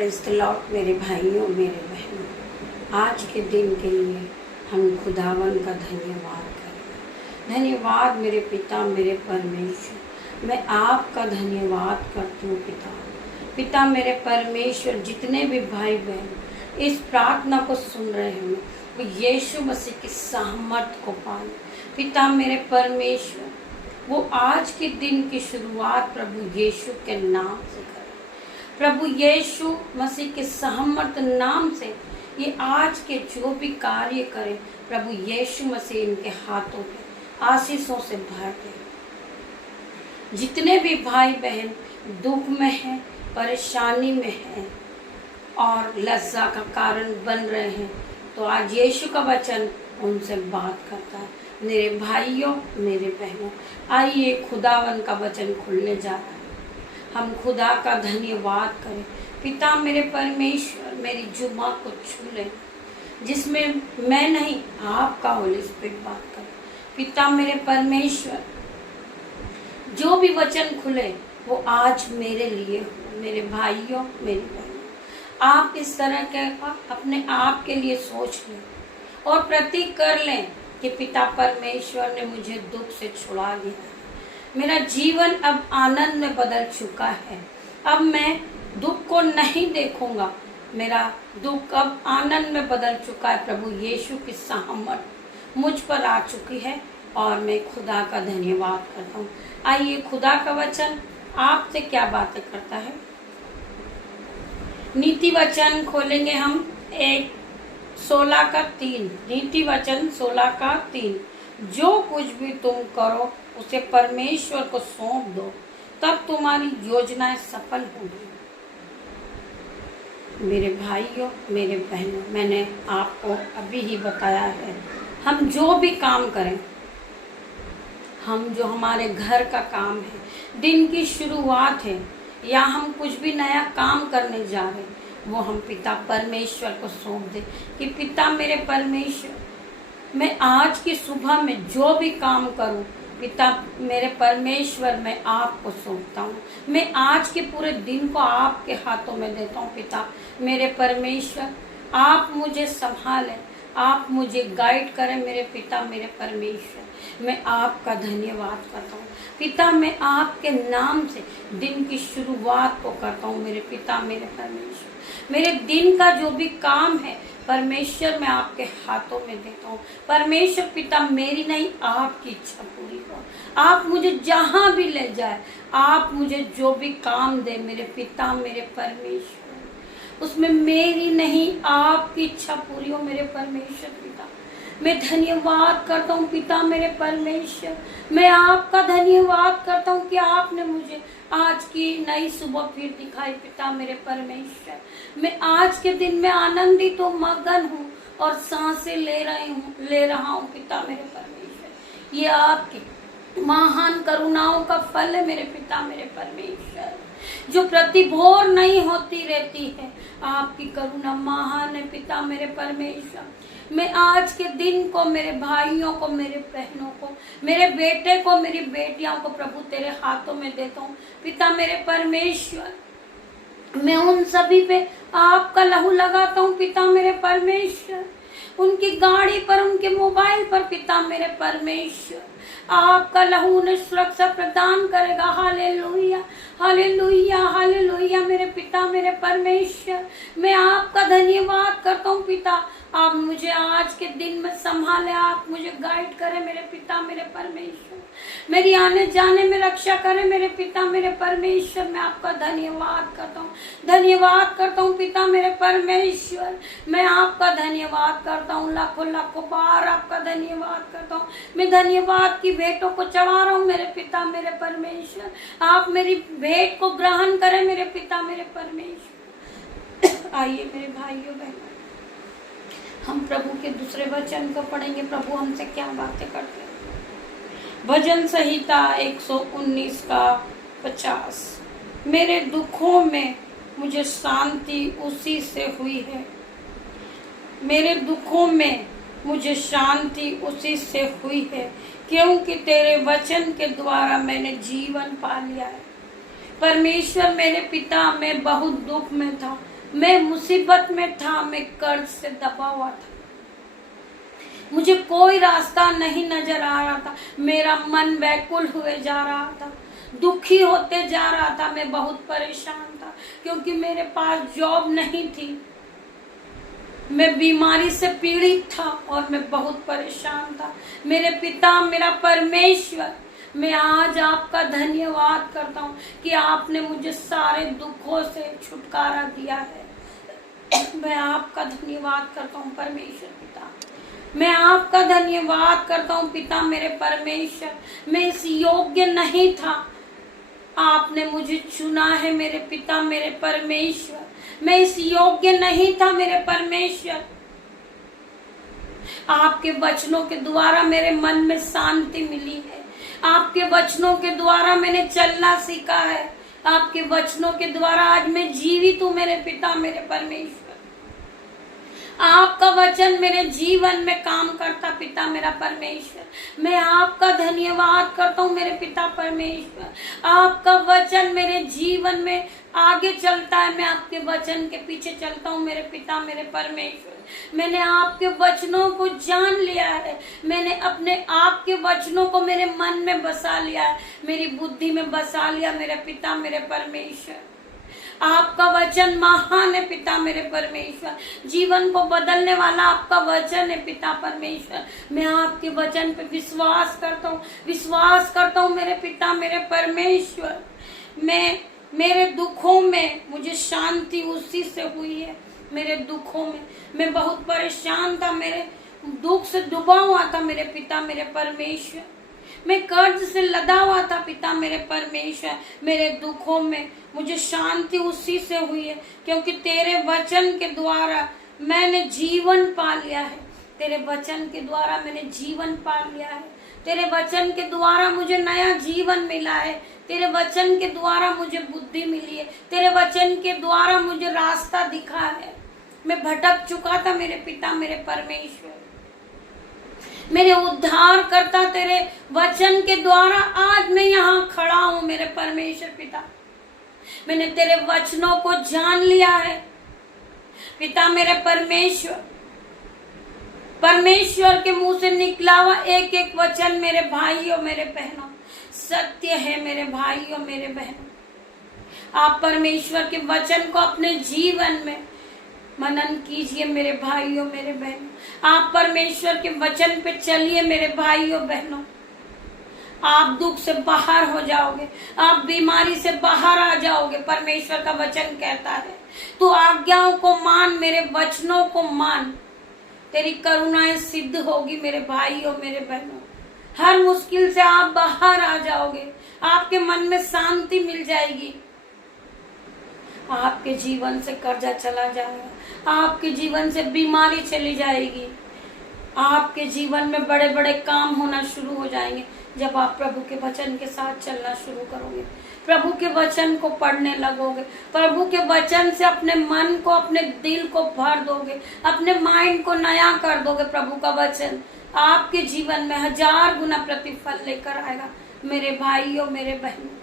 Praise the Lord मेरे भाइयों मेरे बहनों, आज के दिन के लिए हम खुदावन का धन्यवाद करें। धन्यवाद मेरे पिता मेरे परमेश्वर, मैं आपका धन्यवाद करती हूँ पिता मेरे परमेश्वर। जितने भी भाई बहन इस प्रार्थना को सुन रहे हैं वो यीशु मसीह की सामर्थ को पाए। पिता मेरे परमेश्वर, वो आज के दिन की शुरुआत प्रभु यीशु के नाम से करें। प्रभु यीशु मसीह के सामर्थ नाम से ये आज के जो भी कार्य करें, प्रभु यीशु मसीह इनके हाथों पे आशीषों से भर दे। जितने भी भाई बहन दुख में हैं, परेशानी में हैं और लज्जा का कारण बन रहे हैं, तो आज यीशु का वचन उनसे बात करता है। मेरे भाइयों मेरे बहनों, आइए खुदावन का वचन खुलने जा रहा है। हम खुदा का धन्यवाद करें। पिता मेरे परमेश्वर, मेरी जुबा को छू ले, जिसमें मैं नहीं आपका होली स्पिरिट बात करे। पिता मेरे परमेश्वर, जो भी वचन खुले वो आज मेरे लिए हो। मेरे भाइयों मेरी बहनों, आप इस तरह के अपने आप के लिए सोच लें और प्रतीक कर लें कि पिता परमेश्वर ने मुझे दुख से छुड़ा दिया। मेरा जीवन अब आनंद में बदल चुका है। अब मैं दुख को नहीं देखूंगा, मेरा दुख अब आनंद में बदल चुका है। प्रभु यीशु की सामर्थ मुझ पर आ चुकी है और मैं खुदा का धन्यवाद करता हूँ। आइए खुदा का वचन आपसे क्या बातें करता है। नीति वचन खोलेंगे हम 16:3। नीति वचन 16:3। जो कुछ भी तुम करो उसे परमेश्वर को सौंप दो, तब तुम्हारी योजनाएं सफल होंगी। मेरे भाइयों मेरे बहनों, मैंने आपको अभी ही बताया है, हम जो भी काम करें, हम जो हमारे घर का काम है, दिन की शुरुआत है, या हम कुछ भी नया काम करने जा रहे हैं, वो हम पिता परमेश्वर को सौंप दें कि पिता मेरे परमेश्वर, मैं आज की सुबह में जो भी काम करूं, पिता मेरे परमेश्वर, मैं आपको सौंपता हूँ। मैं आज के पूरे दिन को आपके हाथों में देता हूँ। पिता मेरे परमेश्वर, आप मुझे संभालें, आप मुझे गाइड करें। मेरे पिता मेरे परमेश्वर, मैं आपका धन्यवाद करता हूँ। पिता मैं आपके नाम से दिन की शुरुआत को करता हूँ। मेरे पिता मेरे परमेश्वर, मेरे दिन का जो भी काम है परमेश्वर मैं आपके हाथों में देता हूँ। परमेश्वर पिता, मेरी नहीं आपकी इच्छा पूरी हो। आप मुझे जहाँ भी ले जाए, आप मुझे जो भी काम दे, मेरे पिता मेरे परमेश्वर, उसमें मेरी नहीं आपकी इच्छा पूरी हो। मेरे परमेश्वर पिता, मैं धन्यवाद करता हूँ। पिता मेरे परमेश्वर, मैं आपका धन्यवाद करता हूँ कि आपने मुझे आज की नई सुबह फिर दिखाई। पिता मेरे परमेश्वर, मैं आज के दिन में आनंदित हूँ, मगन हूँ और सांसें ले रहा हूँ। पिता मेरे परमेश्वर, ये आपकी महान करुणाओं का फल है। मेरे पिता मेरे परमेश्वर, जो प्रतिभोर नहीं होती रहती है, आपकी करुणा महान है। पिता मेरे परमेश्वर, मैं आज के दिन को, मेरे भाइयों को, मेरे बहनों को, मेरे बेटे को, मेरी बेटियों को प्रभु तेरे हाथों में देता हूँ। पिता मेरे परमेश्वर, मैं उन सभी पे आपका लहू लगाता हूँ। पिता मेरे परमेश्वर, उनकी गाड़ी पर, उनके मोबाइल पर, पिता मेरे परमेश्वर, आपका लहू उन्हें सुरक्षा प्रदान करेगा। Hallelujah hallelujah hallelujah. मेरे पिता मेरे परमेश्वर, मैं आपका धन्यवाद करता हूँ। पिता आप मुझे आज के दिन में संभाले, आप मुझे गाइड करें। मेरे पिता मेरे परमेश्वर, मेरी आने जाने में रक्षा करें। मेरे पिता मेरे परमेश्वर, मैं आपका धन्यवाद करता हूँ, धन्यवाद करता हूँ। पिता मेरे परमेश्वर, मैं आपका धन्यवाद करता हूँ, लाखों लाखों बार आपका धन्यवाद करता हूँ। मैं धन्यवाद की भेंटों को चढ़ा रहा हूँ। मेरे पिता मेरे परमेश्वर, आप मेरी भेंट को ग्रहण करें। मेरे पिता मेरे परमेश्वर, आइए मेरे भाइयों बहनों, हम प्रभु के दूसरे वचन को पढ़ेंगे। प्रभु हमसे क्या बातें करते हैं। भजन संहिता 119:50। मेरे दुखों में मुझे शांति उसी से हुई है। मेरे दुखों में मुझे शांति उसी से हुई है, क्योंकि तेरे वचन के द्वारा मैंने जीवन पा लिया है। परमेश्वर मेरे पिता, मैं बहुत दुख में था, मैं मुसीबत में था, मैं कर्ज से दबा हुआ था, मुझे कोई रास्ता नहीं नजर आ रहा था, मेरा मन व्याकुल हुए जा रहा था, दुखी होते जा रहा था, मैं बहुत परेशान था क्योंकि मेरे पास जॉब नहीं थी, मैं बीमारी से पीड़ित था और मैं बहुत परेशान था। मेरे पिता, मेरा परमेश्वर, मैं आज आपका धन्यवाद करता हूँ कि आपने मुझे सारे दुखों से छुटकारा दिया है। मैं आपका धन्यवाद करता हूँ परमेश्वर पिता, मैं आपका धन्यवाद करता हूँ पिता मेरे परमेश्वर। मैं इस योग्य नहीं था, आपने मुझे चुना है मेरे पिता मेरे परमेश्वर। मैं इस योग्य नहीं था मेरे परमेश्वर, आपके वचनों के द्वारा मेरे मन में शांति मिली है, आपके वचनों के द्वारा मैंने चलना सीखा है, आपके वचनों के द्वारा आज मैं जीवित हूँ मेरे पिता मेरे परमेश्वर। आपका वचन मेरे जीवन में काम करता पिता मेरा परमेश्वर। मैं आपका धन्यवाद करता हूँ मेरे पिता परमेश्वर। आपका वचन मेरे जीवन में आगे चलता है, मैं आपके वचन के पीछे चलता हूँ मेरे पिता मेरे परमेश्वर। मैंने आपके वचनों को जान लिया है, मैंने अपने आपके वचनों को मेरे मन में बसा लिया है, मेरी बुद्धि में बसा लिया मेरे पिता मेरे परमेश्वर। आपका वचन महान है पिता मेरे परमेश्वर, जीवन को बदलने वाला आपका वचन है पिता परमेश्वर। मैं आपके वचन पे विश्वास करता हूँ मेरे पिता मेरे परमेश्वर। मेरे दुखों में मुझे शांति उसी से हुई है। मेरे दुखों में मैं बहुत परेशान था, मेरे दुख से डूबा हुआ था मेरे पिता मेरे परमेश्वर। मैं कर्ज से लदा हुआ था पिता मेरे परमेश्वर। मेरे दुखों में मुझे शांति उसी से हुई है, क्योंकि तेरे वचन के द्वारा मैंने जीवन पा लिया है। तेरे वचन के द्वारा मैंने जीवन पा लिया है, तेरे वचन के द्वारा मुझे नया जीवन मिला है, तेरे वचन के द्वारा मुझे बुद्धि मिली है, तेरे वचन के द्वारा मुझे रास्ता दिखा है। मैं भटक चुका था मेरे पिता मेरे परमेश्वर, मेरे उद्धार करता तेरे वचन के द्वारा आज मैं यहाँ खड़ा हूँ मेरे परमेश्वर पिता। मैंने तेरे वचनों को जान लिया है पिता मेरे परमेश्वर। परमेश्वर के मुंह से निकला हुआ एक एक वचन मेरे भाइयों मेरे बहनों सत्य है मेरे भाइयों मेरे बहनों। आप परमेश्वर के वचन को अपने जीवन में मनन कीजिए मेरे भाइयों मेरे बहनों। आप परमेश्वर के वचन पे चलिए मेरे भाइयों बहनों। आप दुख से बाहर हो जाओगे, आप बीमारी से बाहर आ जाओगे। परमेश्वर का वचन कहता है तू आज्ञाओं को मान, मेरे वचनों को मान, तेरी करुणाएं सिद्ध होगी मेरे भाइयों मेरे बहनों। हर मुश्किल से आप बाहर आ जाओगे, आपके मन में शांति मिल जाएगी, आपके जीवन से कर्जा चला जाएगा, आपके जीवन से बीमारी चली जाएगी, आपके जीवन में बड़े बड़े काम होना शुरू हो जाएंगे जब आप प्रभु के वचन के साथ चलना शुरू करोगे, प्रभु के वचन को पढ़ने लगोगे, प्रभु के वचन से अपने मन को अपने दिल को भर दोगे, अपने माइंड को नया कर दोगे। प्रभु का वचन आपके जीवन में 1000 गुना प्रतिफल लेकर आएगा मेरे भाइयों मेरे बहनों।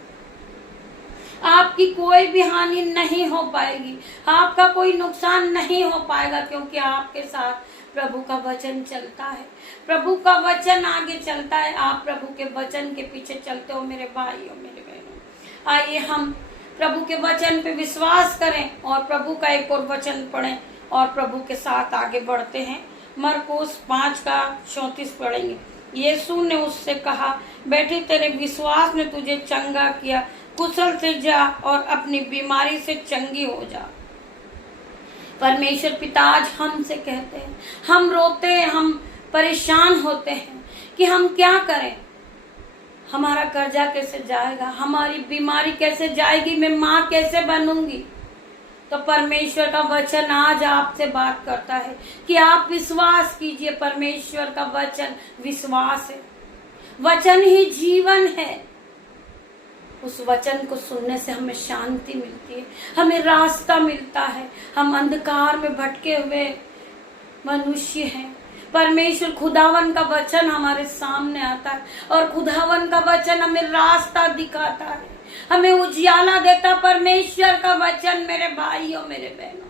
आपकी कोई भी हानि नहीं हो पाएगी, आपका कोई नुकसान नहीं हो पाएगा, क्योंकि आपके साथ प्रभु का वचन चलता है, प्रभु का वचन आगे चलता है। आप प्रभु के वचन के पीछे चलते हो मेरे भाइयों मेरे बहनों। आइए हम प्रभु के वचन पे विश्वास करें और प्रभु का एक और वचन पढ़ें और प्रभु के साथ आगे बढ़ते हैं। मरकुस 5:34 पढ़ेंगे। यीशु ने उससे कहा, बेटी तेरे विश्वास ने तुझे चंगा किया, कुशल से जा और अपनी बीमारी से चंगी हो जा। परमेश्वर पिता आज हमसे कहते हैं, हम रोते हैं, हम परेशान होते हैं कि हम क्या करें, हमारा कर्जा कैसे जाएगा, हमारी बीमारी कैसे जाएगी, मैं माँ कैसे बनूंगी। तो परमेश्वर का वचन आज आपसे बात करता है कि आप विश्वास कीजिए। परमेश्वर का वचन विश्वास है, वचन ही जीवन है। उस वचन को सुनने से हमें शांति मिलती है, हमें रास्ता मिलता है। हम अंधकार में भटके हुए मनुष्य हैं, परमेश्वर खुदावन का वचन हमारे सामने आता है और खुदावन का वचन हमें रास्ता दिखाता है, हमें उजियाला देता परमेश्वर का वचन मेरे भाइयों मेरे बहनों।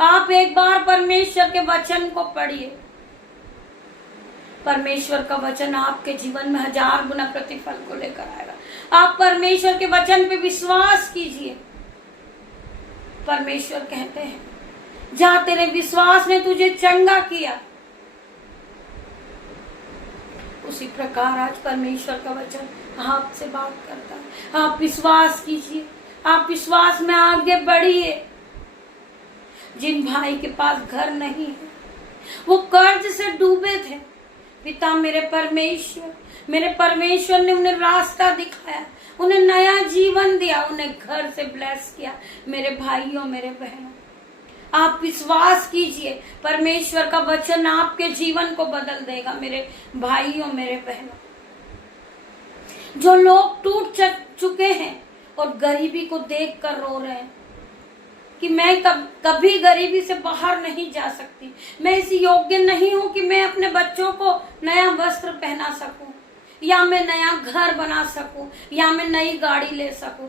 आप एक बार परमेश्वर के वचन को पढ़िए। परमेश्वर का वचन आपके जीवन में 1000 गुना प्रतिफल को लेकर आएगा। आप परमेश्वर के वचन पे विश्वास कीजिए। परमेश्वर कहते हैं, जहां तेरे विश्वास ने तुझे चंगा किया, उसी प्रकार आज परमेश्वर का वचन आपसे बात करता है। आप विश्वास कीजिए, आप विश्वास में आगे बढ़िए। जिन भाई के पास घर नहीं है, वो कर्ज से डूबे थे, पिता मेरे परमेश्वर ने उन्हें रास्ता दिखाया, उन्हें नया जीवन दिया, उन्हें घर से ब्लेस किया। मेरे भाइयों, मेरे बहनों, आप विश्वास कीजिए, परमेश्वर का वचन आपके जीवन को बदल देगा। मेरे भाइयों, मेरे बहनों, जो लोग टूट चुके हैं और गरीबी को देखकर रो रहे हैं कि मैं कभी गरीबी से बाहर नहीं जा सकती, मैं इस योग्य नहीं हूं कि मैं अपने बच्चों को नया वस्त्र पहना सकूं, या मैं नया घर बना सकूं, या मैं नई गाड़ी ले सकूं।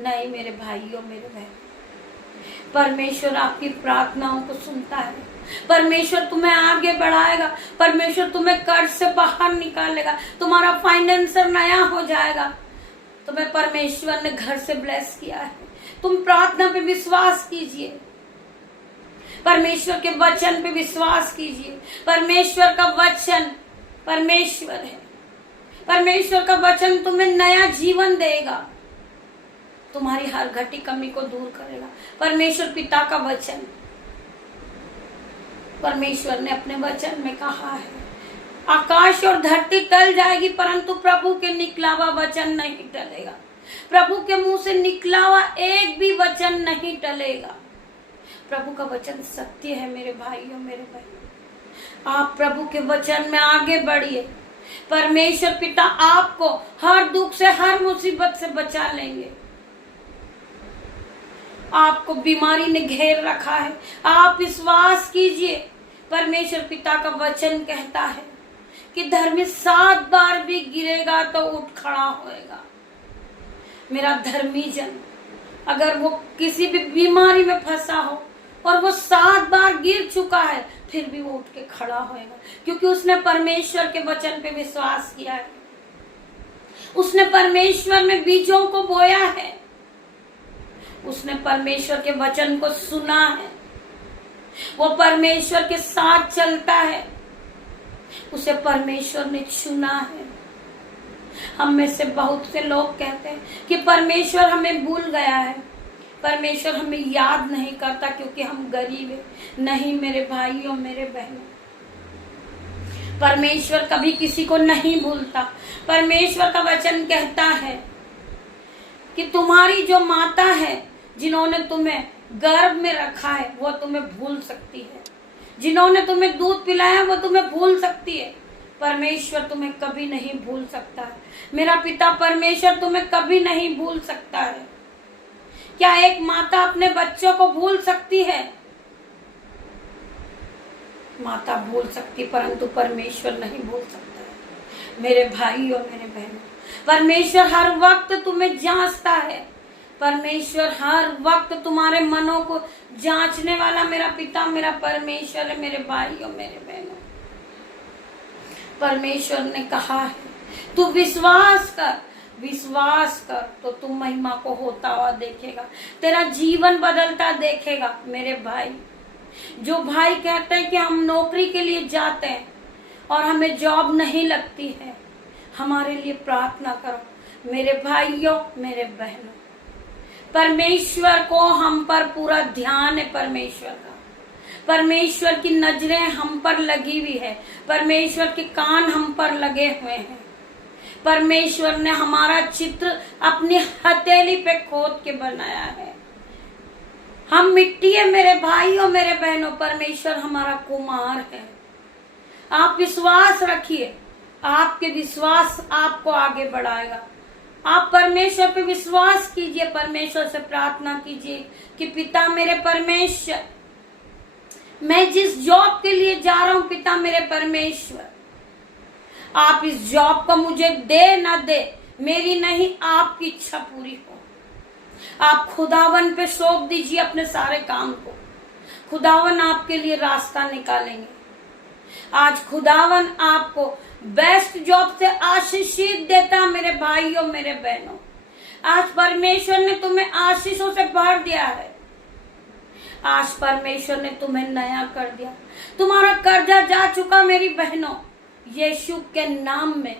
नहीं मेरे भाइयों, मेरे बहनों, परमेश्वर आपकी प्रार्थनाओं को सुनता है। परमेश्वर तुम्हें आगे बढ़ाएगा, परमेश्वर तुम्हें कर्ज से बाहर निकालेगा, तुम्हारा फाइनेंसर नया हो जाएगा। तुम्हें परमेश्वर ने घर से ब्लेस किया है। तुम प्रार्थना पे विश्वास कीजिए, परमेश्वर के वचन पे विश्वास कीजिए। परमेश्वर का वचन परमेश्वर है। परमेश्वर का वचन तुम्हें नया जीवन देगा, तुम्हारी हर घटी कमी को दूर करेगा। परमेश्वर पिता का वचन, परमेश्वर ने अपने वचन में कहा है, आकाश और धरती टल जाएगी परंतु प्रभु के निकला हुआ वचन नहीं टलेगा। प्रभु के मुंह से निकला हुआ एक भी वचन नहीं टलेगा। प्रभु का वचन सत्य है मेरे भाइयों, मेरे बहनों। आप प्रभु के वचन में आगे बढ़िए। परमेश्वर पिता आपको हर दुख से, हर मुसीबत से बचा लेंगे। आपको बीमारी ने घेर रखा है, आप विश्वास कीजिए। परमेश्वर पिता का वचन कहता है कि धर्मी 7 बार भी गिरेगा तो उठ खड़ा होएगा। मेरा धर्मी जन, अगर वो किसी भी बीमारी में फंसा हो और वो 7 बार गिर चुका है, फिर भी वो उठ के खड़ा होएगा, क्योंकि उसने परमेश्वर के वचन पे विश्वास किया है। उसने परमेश्वर में बीजों को बोया है, उसने परमेश्वर के वचन को सुना है, वो परमेश्वर के साथ चलता है, उसे परमेश्वर ने चुना है। हम में से बहुत से लोग कहते हैं कि परमेश्वर हमें भूल गया है, परमेश्वर हमें याद नहीं करता क्योंकि हम गरीब हैं। नहीं मेरे भाइयों, मेरे बहनों, परमेश्वर कभी किसी को नहीं भूलता। परमेश्वर का वचन कहता है कि तुम्हारी जो माता है, जिन्होंने तुम्हें गर्भ में रखा है, वो तुम्हें भूल सकती है। जिन्होंने तुम्हें दूध पिलाया वो तुम्हें भूल सकती है, परमेश्वर तुम्हें कभी नहीं भूल सकता है। मेरा पिता परमेश्वर तुम्हें कभी नहीं भूल सकता है। क्या एक माता अपने बच्चों को भूल सकती है? माता भूल सकती, परंतु परमेश्वर नहीं भूल सकता है। मेरे भाइयों, मेरे बहनों, परमेश्वर हर वक्त तुम्हें जांचता है। परमेश्वर हर वक्त तुम्हारे मनों को जांचने वाला मेरा पिता, मेरा परमेश्वर है। मेरे भाइयों, मेरे बहनों, परमेश्वर ने कहा है तू विश्वास कर, विश्वास कर तो तू महिमा को होता हुआ देखेगा, तेरा जीवन बदलता देखेगा। मेरे भाई, जो भाई कहते हैं कि हम नौकरी के लिए जाते हैं और हमें जॉब नहीं लगती है, हमारे लिए प्रार्थना करो। मेरे भाइयों, मेरे बहनों, परमेश्वर को हम पर पूरा ध्यान है। परमेश्वर की नजरें हम पर लगी हुई है, परमेश्वर के कान हम पर लगे हुए हैं। परमेश्वर ने हमारा चित्र अपनी हथेली पे खोद के बनाया है। हम मिट्टी है मेरे भाइयों, मेरे बहनों, परमेश्वर हमारा कुमार है। आप विश्वास रखिए, आपके विश्वास आपको आगे बढ़ाएगा। आप परमेश्वर पे विश्वास कीजिए, परमेश्वर से प्रार्थना कीजिए कि पिता मेरे परमेश्वर, मैं जिस जॉब के लिए जा रहा हूं, पिता मेरे परमेश्वर, आप इस जॉब को मुझे दे ना दे, मेरी नहीं आपकी इच्छा पूरी हो। आप खुदावन पे सौंप दीजिए अपने सारे काम को। खुदावन आपके लिए रास्ता निकालेंगे। आज खुदावन आपको बेस्ट जॉब से आशीषित देता मेरे भाइयों मेरे बहनों। आज परमेश्वर ने तुम्हें आशीषों से भर दिया है। आज परमेश्वर ने तुम्हें नया कर दिया। तुम्हारा कर्जा जा चुका मेरी बहनों, यीशु के नाम में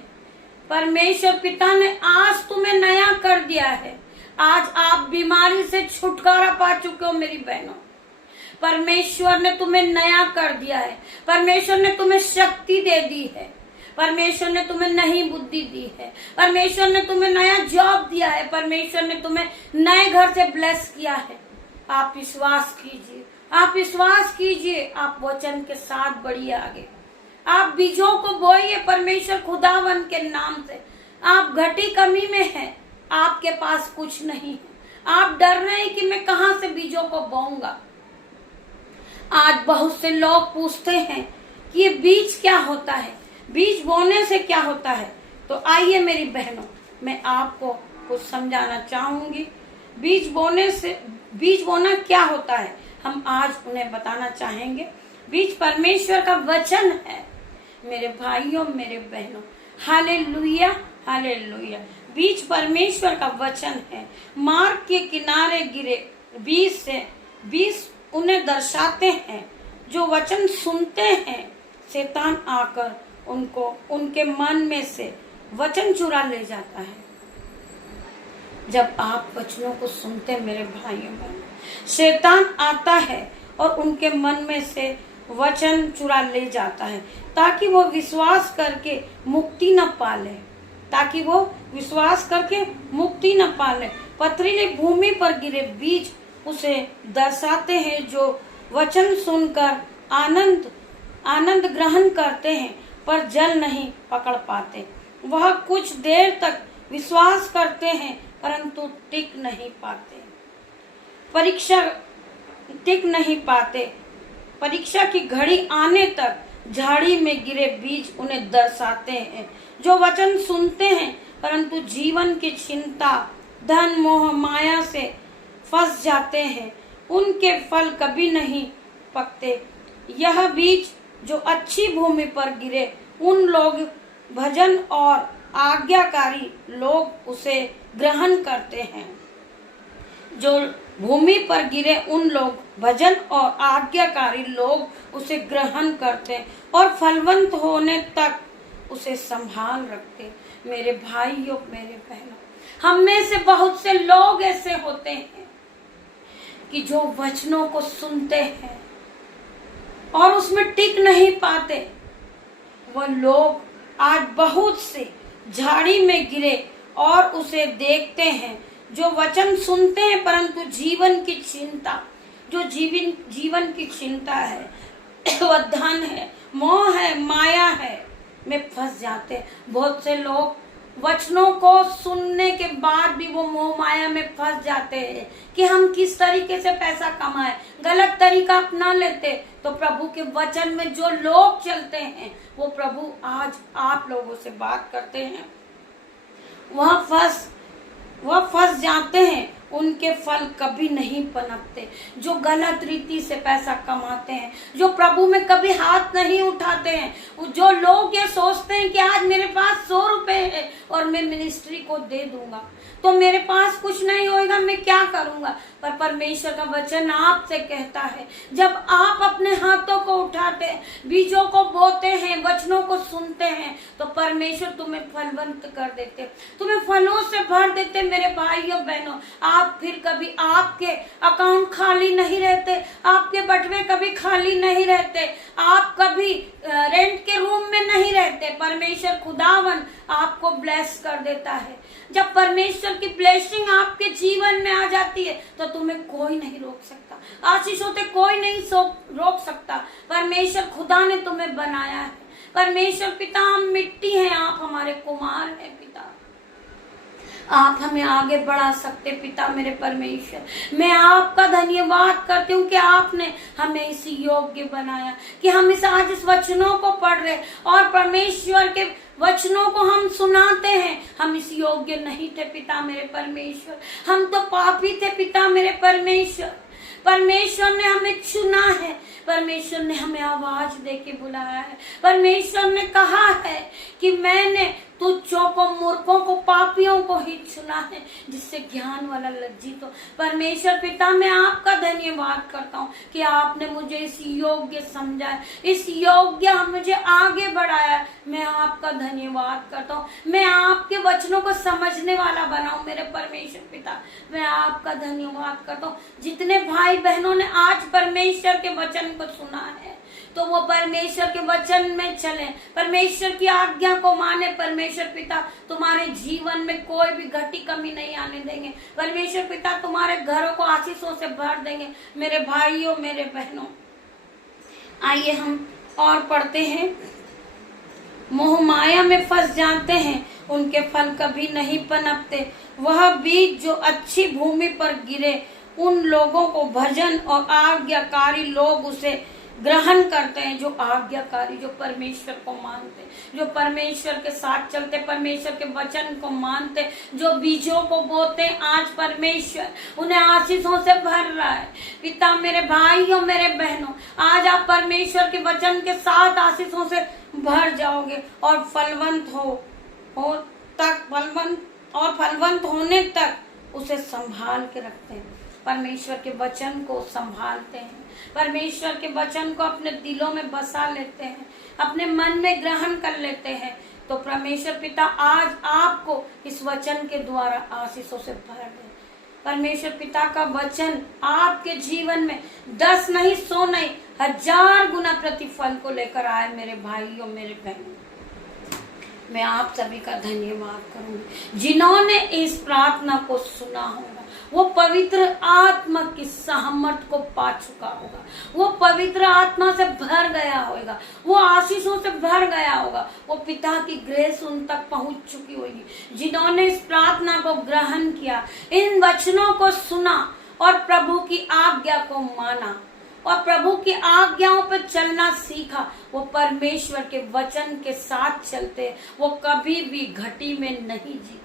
परमेश्वर पिता ने आज तुम्हें नया कर दिया है। आज आप बीमारी से छुटकारा पा चुके हो मेरी बहनों। परमेश्वर ने तुम्हें नया कर दिया है। परमेश्वर ने तुम्हें शक्ति दे दी है। परमेश्वर ने तुम्हें नई बुद्धि दी है। परमेश्वर ने तुम्हें नया जॉब दिया है। परमेश्वर ने तुम्हें नए घर से ब्लेस किया है। आप विश्वास कीजिए, आप विश्वास कीजिए, आप वचन के साथ बढ़िए आगे। आप बीजों को बोइए परमेश्वर खुदावन के नाम से। आप घटी कमी में हैं, आपके पास कुछ नहीं है। आप डर रहे हैं कि मैं कहां से बीजों को बोऊंगा। आज बहुत से लोग पूछते हैं कि ये बीज क्या होता है, बीज बोने से क्या होता है। तो आइए मेरी बहनों, मैं आपको कुछ समझाना चाहूंगी। बीज बोना क्या होता है, हम आज उन्हें बताना चाहेंगे। बीज परमेश्वर का वचन है मेरे भाइयों मेरे बहनों। Hallelujah hallelujah. बीज परमेश्वर का वचन है। मार्ग के किनारे गिरे बीज उन्हें दर्शाते हैं। जो वचन सुनते हैं, शैतान आकर उनके मन में से वचन चुरा ले जाता है। जब आप वचनों को सुनते मेरे भाइयों बहनों, शैतान आता है और उनके मन में से वचन चुरा ले जाता है, ताकि वो विश्वास करके मुक्ति न पाले, ताकि वो विश्वास करके मुक्ति न पाले। पथरीली भूमि पर गिरे बीज उसे दर्शाते हैं, जो वचन सुनकर आनंद ग्रहण करते हैं पर जल नहीं पकड़ पाते। वह कुछ देर तक विश्वास करते हैं परंतु टिक नहीं पाते। परीक्षा की घड़ी आने तक झाड़ी में गिरे बीज उन्हें दर्शाते हैं। जो वचन सुनते हैं परंतु जीवन की चिंता, धन, मोह, माया से फंस जाते हैं, उनके फल कभी नहीं पकते। यह बीज जो अच्छी भूमि पर गिरे, उन लोग भजन और आज्ञाकारी लोग उसे ग्रहण करते हैं। जो भूमि पर गिरे, उन लोग भजन और आज्ञाकारी लोग उसे ग्रहण करते और फलवंत होने तक उसे संभाल रखते। मेरे भाइयों मेरे बहनों, हम में से बहुत से लोग ऐसे होते हैं कि जो वचनों को सुनते हैं और उसमें टिक नहीं पाते। वह लोग आज बहुत से झाड़ी में गिरे और उसे देखते हैं। जो वचन सुनते हैं परंतु जीवन की चिंता है, वह धन है, मोह है, माया है, में फंस जाते हैं। बहुत से लोग वचनों को सुनने के बाद भी वो मोह माया में फंस जाते हैं कि हम किस तरीके से पैसा कमाएं, गलत तरीका अपना लेते। तो प्रभु के वचन में जो लोग चलते हैं, वो प्रभु आज आप लोगों से बात करते हैं। वह फंस जाते हैं, उनके फल कभी नहीं पनपते। जो गलत रीति से पैसा कमाते हैं, जो प्रभु में कभी हाथ नहीं उठाते हैं, जो लोग ये सोचते हैं कि आज मेरे पास 100 रुपए है और मैं मिनिस्ट्री को दे दूंगा तो मेरे पास कुछ नहीं होगा, मैं क्या करूंगा। पर परमेश्वर का वचन आपसे कहता है, जब आप अपने हाथों को उठाते, बीजों को बोते हैं, वचनों को सुनते हैं, तो परमेश्वर तुम्हें फलवंत कर देते, तुम्हें फलों से भर देते। मेरे भाइयों बहनों, आप फिर कभी आपके अकाउंट खाली नहीं रहते, आपके बटवे कभी खाली नहीं रहते, आप कभी रेंट के रूम में नहीं रहते। परमेश्वर खुदावन आपको ब्लेस कर देता है। जब परमेश्वर की ब्लेसिंग आपके जीवन में आ जाती है तो तुम्हें कोई नहीं रोक सकता, आशीषों से कोई नहीं रोक सकता। परमेश्वर खुदा ने तुम्हें बनाया है। परमेश्वर पिता, हम मिट्टी हैं, आप हमारे कुमार हैं। पिता, आप हमें आगे बढ़ा सकते। पिता मेरे परमेश्वर, मैं आपका धन्यवाद करती हूँ कि आपने हमें इस योग्य बनाया कि हम आज इस वचनों को पढ़ रहे और परमेश्वर के वचनों को हम सुनाते हैं। हम इस योग्य नहीं थे पिता मेरे परमेश्वर, हम तो पापी थे पिता मेरे परमेश्वर। परमेश्वर ने हमें चुना है, परमेश्वर ने हमें आवाज देके बुलाया है। परमेश्वर ने कहा है कि मैंने तुच्छों को, मूर्खों को, पापियों को ही चुना है, जिससे ज्ञान वाला लज्जित हो। परमेश्वर पिता, मैं आपका धन्यवाद करता हूँ कि आपने मुझे इस योग्य समझा है, इस योग्य मुझे आगे बढ़ाया। मैं आपका धन्यवाद करता हूँ, मैं आपके वचनों को समझने वाला बनाऊं मेरे परमेश्वर पिता। मैं आपका धन्यवाद करता हूँ। जितने भाई बहनों ने आज परमेश्वर के वचन को सुना है, तो वो परमेश्वर के वचन में चले, परमेश्वर की आज्ञा को माने। परमेश्वर पिता, तुम्हारे जीवन में कोई भी घटी कमी नहीं आने देंगे। परमेश्वर पिता, तुम्हारे घरों को आशीषों से भर देंगे। मेरे भाइयों, मेरे बहनों, आइए हम और पढ़ते हैं। मोह माया में फंस जाते हैं, उनके फल कभी नहीं पनपते। वह बीज जो अच्छी भूमि पर गिरे, उन लोगों को भजन और आज्ञाकारी लोग उसे ग्रहण करते हैं। जो आज्ञाकारी, जो परमेश्वर को मानते, जो परमेश्वर के साथ चलते, परमेश्वर के वचन को मानते, जो बीजों को बोते, आज परमेश्वर उन्हें आशीषों से भर रहा है। पिता, मेरे भाइयों, मेरे बहनों, आज आप परमेश्वर के वचन के साथ आशीषों से भर जाओगे और फलवंत फलवंत होने तक उसे संभाल के रखते हैं। परमेश्वर के वचन को संभालते हैं, परमेश्वर के वचन को अपने दिलों में बसा लेते हैं, अपने मन में ग्रहण कर लेते हैं, तो परमेश्वर पिता आज आपको इस वचन के द्वारा आशीषों से भर दे। परमेश्वर पिता का वचन आपके जीवन में 10 नहीं, 100 नहीं, 1000 गुना प्रतिफल को लेकर आए। मेरे भाइयों, मेरे बहनों, मैं आप सभी का धन्यवाद करूंगी जिन्होंने इस प्रार्थना को सुना होगा। वो पवित्र आत्मा की सहमत को पा चुका होगा, वो पवित्र आत्मा से भर गया होगा, वो आशीषों से भर गया होगा, वो पिता की ग्रेस उन तक पहुंच चुकी होगी। जिन्होंने इस प्रार्थना को ग्रहण किया, इन वचनों को सुना और प्रभु की आज्ञा को माना और प्रभु की आज्ञाओं पर चलना सीखा, वो परमेश्वर के वचन के साथ चलते, वो कभी भी घटी में नहीं जीते।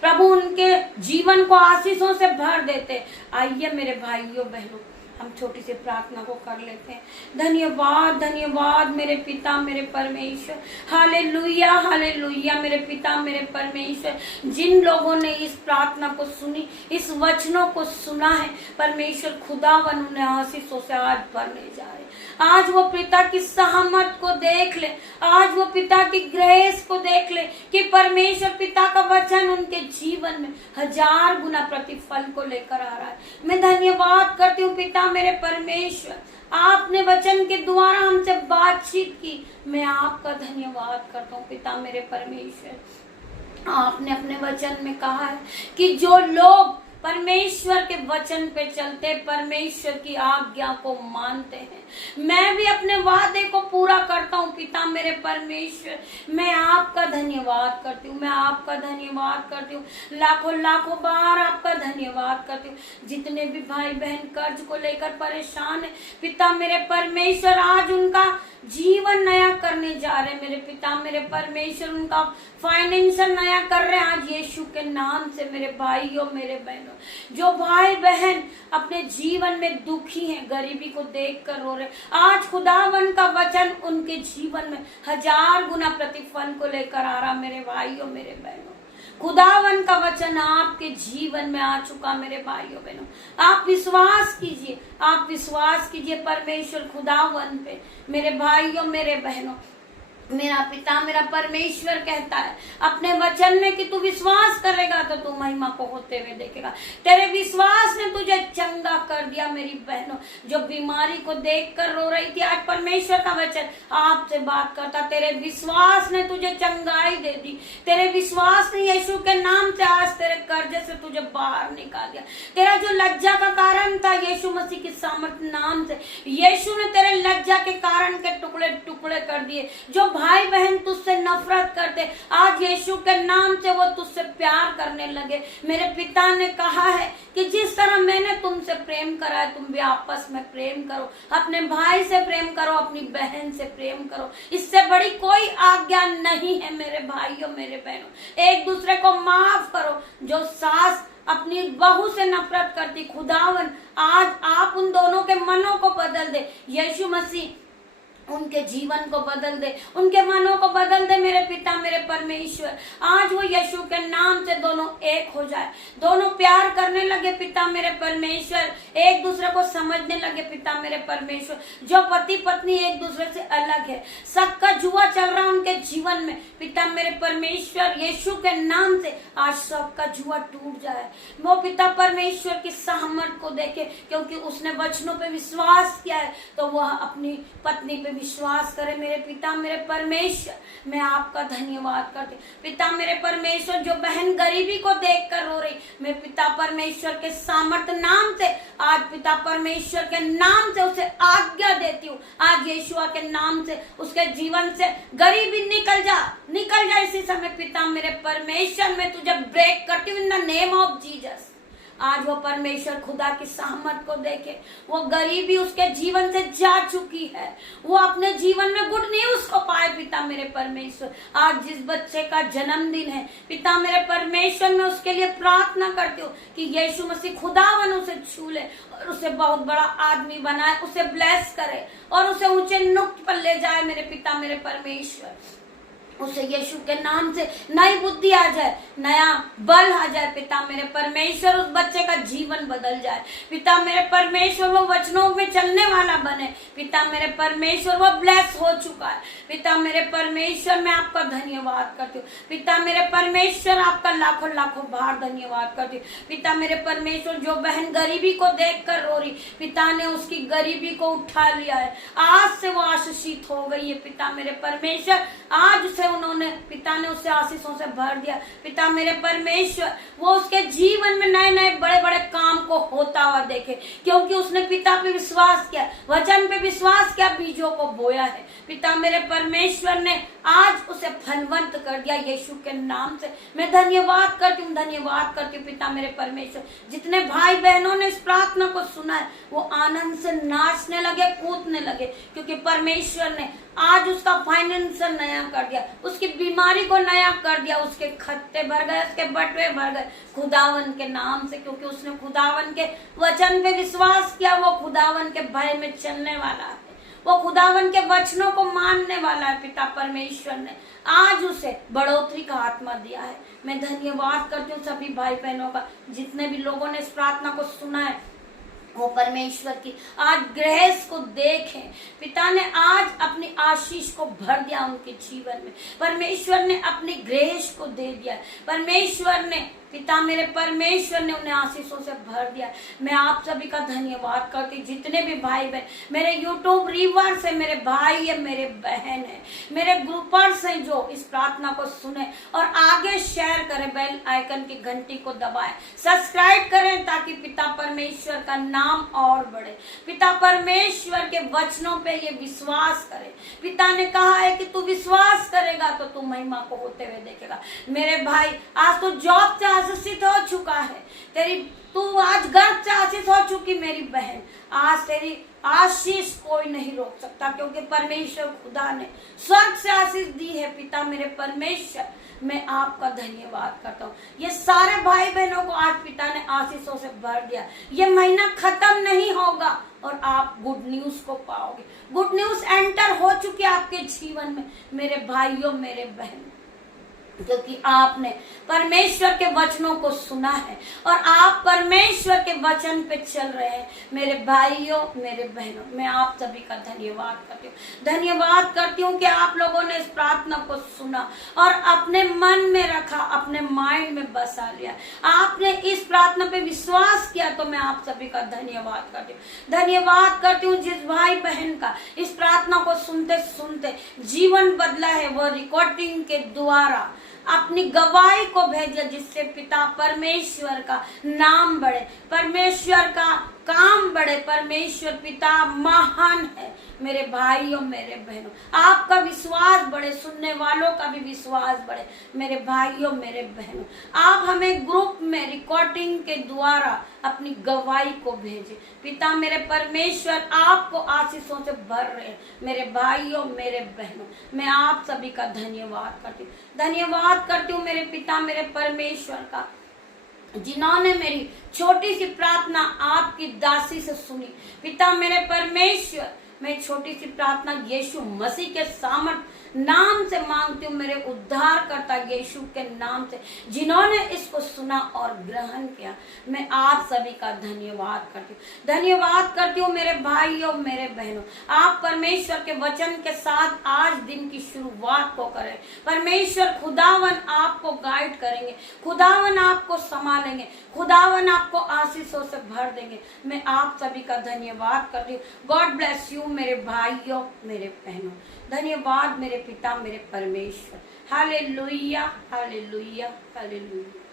प्रभु उनके जीवन को आशीषों से भर देते। आइए मेरे भाइयों बहनों, हम छोटी सी प्रार्थना को कर लेते हैं। धन्यवाद, धन्यवाद मेरे पिता, मेरे परमेश्वर। हालेलुया, हालेलुया मेरे पिता, मेरे परमेश्वर। जिन लोगों ने इस प्रार्थना को सुनी, इस वचनों को सुना है, परमेश्वर खुदावन उन्हें आशीषों से आज भरने जा रहे। आज वो पिता की सहमत को देख ले, आज वो पिता की ग्रेस को देख ले कि परमेश्वर पिता का वचन उनके जीवन में 1000 गुना प्रतिफल को लेकर आ रहा है। मैं धन्यवाद करती हूँ पिता मेरे परमेश्वर, आपने वचन के द्वारा हमसे बातचीत की। मैं आपका धन्यवाद करता हूँ पिता मेरे परमेश्वर। आपने अपने वचन में कहा है कि जो लोग परमेश्वर के वचन पे चलते, परमेश्वर की आज्ञा को मानते हैं, मैं भी अपने वादे को पूरा करता हूँ पिता मेरे परमेश्वर। मैं आपका धन्यवाद करती हूँ, मैं आपका धन्यवाद करती हूँ, लाखों लाखों बार आपका धन्यवाद करती हूँ। जितने भी भाई बहन कर्ज को लेकर परेशान है पिता मेरे परमेश्वर, आज उनका जीवन नया करने जा रहे मेरे पिता मेरे परमेश्वर, उनका फाइनेंशियल नया कर रहे हैं आज यीशु के नाम से। मेरे भाइयों, मेरे बहनों, जो भाई बहन अपने जीवन में दुखी हैं, गरीबी को देखकर रो रहे, आज खुदावन का वचन उनके जीवन में 1000 गुना प्रतिफल को लेकर आ रहा। मेरे भाइयों, मेरे बहनों, खुदावन का वचन आपके जीवन में आ चुका। मेरे भाइयों बहनों, आप विश्वास कीजिए, आप विश्वास कीजिए परमेश्वर खुदावन पे। मेरे भाइयों, मेरे बहनों, मेरा पिता मेरा परमेश्वर कहता है अपने वचन में कि तू विश्वास करेगा तो तू महिमा को होते हुए देखेगा। तेरे विश्वास ने तुझे चंगा कर दिया। मेरी बहनों, जो बीमारी को देखकर रो रही थी, आज परमेश्वर का वचन आपसे बात करता, तेरे विश्वास ने तुझे चंगाई दे दी। तेरे विश्वास ने यीशु के नाम से आज तेरे कर्जे से तुझे बाहर निकाल दिया। तेरा जो लज्जा का कारण था, यीशु मसीह की सामर्थ नाम से यीशु ने तेरे लज्जा के कारण के टुकड़े टुकड़े कर दिए। जो भाई बहन तुझसे नफरत करते, आज यीशु के नाम से वो तुझसे प्यार करने लगे। मेरे पिता ने कहा है कि जिस तरह मैंने तुमसे प्रेम करा है, तुम भी आपस में प्रेम करो, अपने भाई से प्रेम करो, अपनी बहन से प्रेम करो। इससे बड़ी कोई आज्ञा नहीं है। मेरे भाइयों, मेरे बहनों, एक दूसरे को माफ करो। जो सास अपनी बहू से नफरत करती, खुदावन आज आप उन दोनों के मनों को बदल दे। यीशु मसीह उनके जीवन को बदल दे, उनके मनों को बदल दे मेरे पिता मेरे परमेश्वर। आज वो यीशु के नाम से दोनों एक हो जाए, दोनों प्यार करने लगे पिता मेरे परमेश्वर, एक दूसरे को समझने लगे पिता मेरे परमेश्वर। जो पति पत्नी एक दूसरे से अलग है, सबका जुआ चल रहा है उनके जीवन में पिता मेरे परमेश्वर, यीशु के नाम से आज सबका जुआ टूट जाए। वो पिता परमेश्वर की सामर्थ को देखे, क्योंकि उसने वचनों पे विश्वास किया है तो वह अपनी पत्नी पे विश्वास करे। मेरे पिता मेरे परमेश्वर, मैं आपका धन्यवाद करती पिता मेरे परमेश्वर। जो बहन गरीबी को देखकर रो रही, मैं पिता परमेश्वर के सामर्थ नाम से आज पिता परमेश्वर के नाम से उसे आज्ञा देती हूँ। आज यीशुआ के नाम से उसके जीवन से गरीबी निकल जा इसी समय पिता मेरे परमेश्वर। मैं तुझे ब्रेक करती हूँ in the name of Jesus. आज वो परमेश्वर खुदा की सामर्थ को देखे, वो गरीबी उसके जीवन से जा चुकी है, वो अपने जीवन में गुड न्यूज को पाए पिता मेरे परमेश्वर। आज जिस बच्चे का जन्मदिन है पिता मेरे परमेश्वर, मैं उसके लिए प्रार्थना करती हूँ कि यीशु मसीह खुदावन उसे छू ले और उसे बहुत बड़ा आदमी बनाए, उसे ब्लेस करे और उसे ऊंचे नुक्त पर ले जाए मेरे पिता मेरे परमेश्वर। उसे यीशु के नाम से नई बुद्धि आ जाए, नया बल आ जाए पिता मेरे परमेश्वर। उस बच्चे का जीवन बदल जाए पिता मेरे परमेश्वर, वो वचनों में चलने वाला बने पिता मेरे परमेश्वर। वो ब्लेस हो चुका है पिता मेरे परमेश्वर। मैं आपका धन्यवाद करती हूँ पिता मेरे परमेश्वर, आपका लाखों लाखों बार धन्यवाद करती हूँ पिता मेरे परमेश्वर। जो बहन गरीबी को देख कर रो रही, पिता ने उसकी गरीबी को उठा लिया है, आज से वो आशीषित हो गई है पिता मेरे परमेश्वर। आज उसे उन्होंने पिता ने उसे आशीषों से भर दिया पिता मेरे परमेश्वर। वो उसके जीवन में नए नए बड़े बड़े काम को होता हुआ देखे, क्योंकि उसने पिता पे विश्वास किया, वचन पे विश्वास किया, बीजों को बोया है पिता मेरे परमेश्वर ने आज उसे फलवंत कर दिया यीशु के नाम से। मैं धन्यवाद करती हूँ पिता मेरे परमेश्वर। जितने भाई बहनों ने इस प्रार्थना को सुना है वो आनंद से नाचने लगे, कूदने लगे, क्योंकि परमेश्वर ने आज उसका फाइनेंशियल नया कर दिया, उसकी बीमारी को नया कर दिया, उसके खत्ते भर गए, उसके बटवे भर गए खुदावन के नाम से, क्योंकि उसने खुदावन के वचन पे विश्वास किया। वो खुदावन के भय में चलने वाला है, वो खुदावन के वचनों को मानने वाला है पिता परमेश्वर ने आज उसे बढ़ोतरी का आत्मा दिया है। मैं धन्यवाद करती हूँ सभी भाई बहनों का, जितने भी लोगों ने इस प्रार्थना को सुना है, वो परमेश्वर की आज ग्रेस को देखें। पिता ने आज अपनी आशीष को भर दिया उनके जीवन में, परमेश्वर ने अपनी ग्रेस को दे दिया, परमेश्वर ने पिता मेरे परमेश्वर ने उन्हें आशीषों से भर दिया। मैं आप सभी का धन्यवाद करती, जितने भी भाई बहन मेरे यूट्यूब रीवर से मेरे भाई है, मेरे बहन है, मेरे ग्रुपर्स हैं जो इस प्रार्थना को सुने और आगे शेयर करें, बेल आइकन की घंटी को दबाएं, सब्सक्राइब करें, ताकि पिता परमेश्वर का नाम और बढ़े। पिता परमेश्वर के वचनों पे ये विश्वास करें। पिता ने कहा है कि तू विश्वास करेगा तो तू महिमा को होते हुए देखेगा। मेरे भाई आज तो जॉब से आशीषित हो चुका है, तू आज गर्भ से आशीष हो चुकी मेरी बहन। आज तेरी आशीष कोई नहीं रोक सकता, क्योंकि परमेश्वर खुदा ने स्वर्ग से आशीष दी है। पिता मेरे परमेश्वर, मैं आपका धन्यवाद करता हूँ। ये सारे भाई बहनों को आज पिता ने आशीषों से भर दिया। ये महीना खत्म नहीं होगा और आप गुड न्यूज को पाओगे। गुड न्यूज एंटर हो चुकी है आपके जीवन में मेरे भाइयों मेरे बहनों, क्योंकि आपने परमेश्वर के वचनों को सुना है और आप परमेश्वर के वचन पे चल रहे हैं। मेरे भाइयों मेरे बहनों, मैं आप सभी का धन्यवाद करती हूँ कि आप लोगों ने इस प्रार्थना को सुना और अपने मन में रखा, अपने माइंड में बसा लिया, आपने इस प्रार्थना पे विश्वास किया। तो मैं आप सभी का धन्यवाद करती हूँ जिस भाई बहन का इस प्रार्थना को सुनते सुनते जीवन बदला है, वो रिकॉर्डिंग के द्वारा अपनी गवाही को भेजा, जिससे पिता परमेश्वर का नाम बढ़े, परमेश्वर का काम बढ़े। परमेश्वर पिता महान है। मेरे भाइयों मेरे बहनों, आपका विश्वास बढ़े, सुनने वालों का भी विश्वास बढ़े। मेरे भाइयों मेरे बहनों, आप हमें ग्रुप में रिकॉर्डिंग के द्वारा अपनी गवाही को भेजे। पिता मेरे परमेश्वर आपको आशीषों से भर रहे हैं। मेरे भाइयों मेरे बहनों, मैं आप सभी का धन्यवाद करती हूँ मेरे पिता मेरे परमेश्वर का। जिन्होंने मेरी छोटी सी प्रार्थना आपकी दासी से सुनी। पिता मेरे परमेश्वर, मैं छोटी सी प्रार्थना यीशु मसीह के सामर्थ नाम से मांगती हूँ, मेरे उद्धार करता यीशु के नाम से। जिन्होंने इसको सुना और ग्रहण किया, मैं आप सभी का धन्यवाद करती हूँ। धन्यवाद करती हूँ मेरे भाइयों मेरे बहनों, आप परमेश्वर के वचन के साथ आज दिन की शुरुआत को करें। परमेश्वर खुदावन आपको गाइड करेंगे, खुदावन आपको संभालेंगे, खुदावन आपको आशीषों से भर देंगे। मैं आप सभी का धन्यवाद करती हूँ। गॉड ब्लेस यू मेरे भाइयों मेरे बहनों। धन्यवाद मेरे पिता मेरे परमेश्वर। Hallelujah hallelujah hallelujah.